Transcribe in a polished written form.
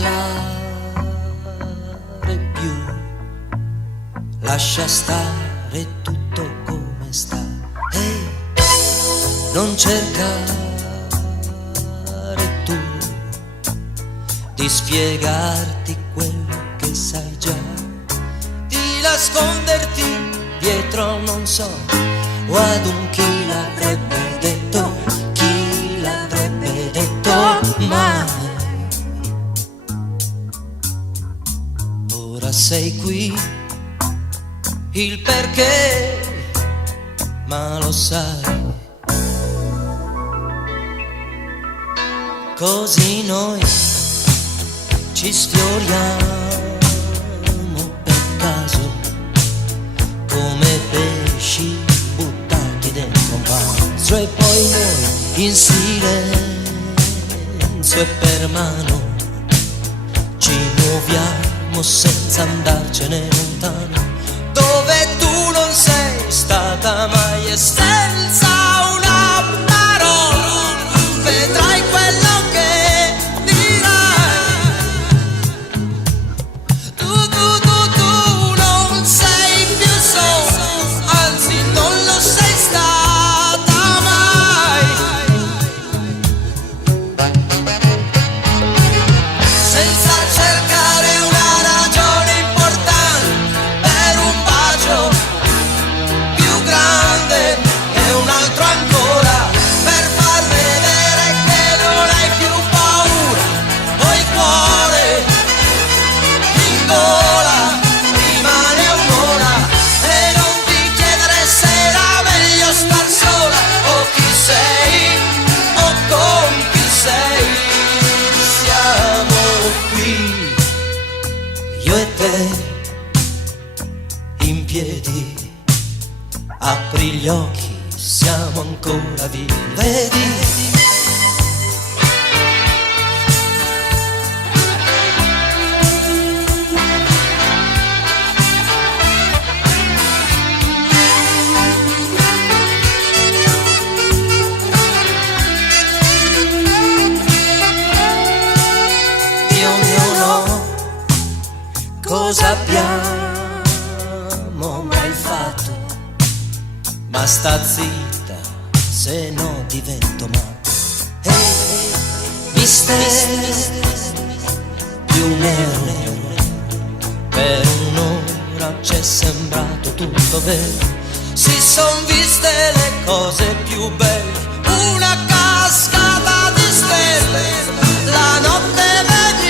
parlare più, lascia stare tutto come sta e non cercare tu di spiegarti quello che sai già, di nasconderti dietro non so, o ad un chi l'avrebbe detto, chi l'avrebbe detto mai. Ora sei qui, il perché, ma lo sai. Così noi ci sfioriamo per caso, come pesci buttati dentro un vaso, e poi noi in silenzio e per mano ci muoviamo senza andarcene lontano, dove tu non sei stata mai, e senza una parola vedrai quello che dirai. Tu non sei più sola, anzi non lo sei stata mai. Senza cercare una ragione importante per un bacio più grande e un altro ancora, per far vedere che non hai più paura, o il cuore in gola rimane un'ora, e non ti chiedere se era meglio star sola, o chi sei, o con chi sei. Siamo qui, io e te, in piedi, apri gli occhi, siamo ancora vivi, vedi? Dio mio no, cosa abbiamo mai fatto? Ma sta zitta, se no divento matto. Mistero più nero, per un'ora ci è sembrato tutto vero, si son viste le cose più belle, una cascata di stelle, la notte vedi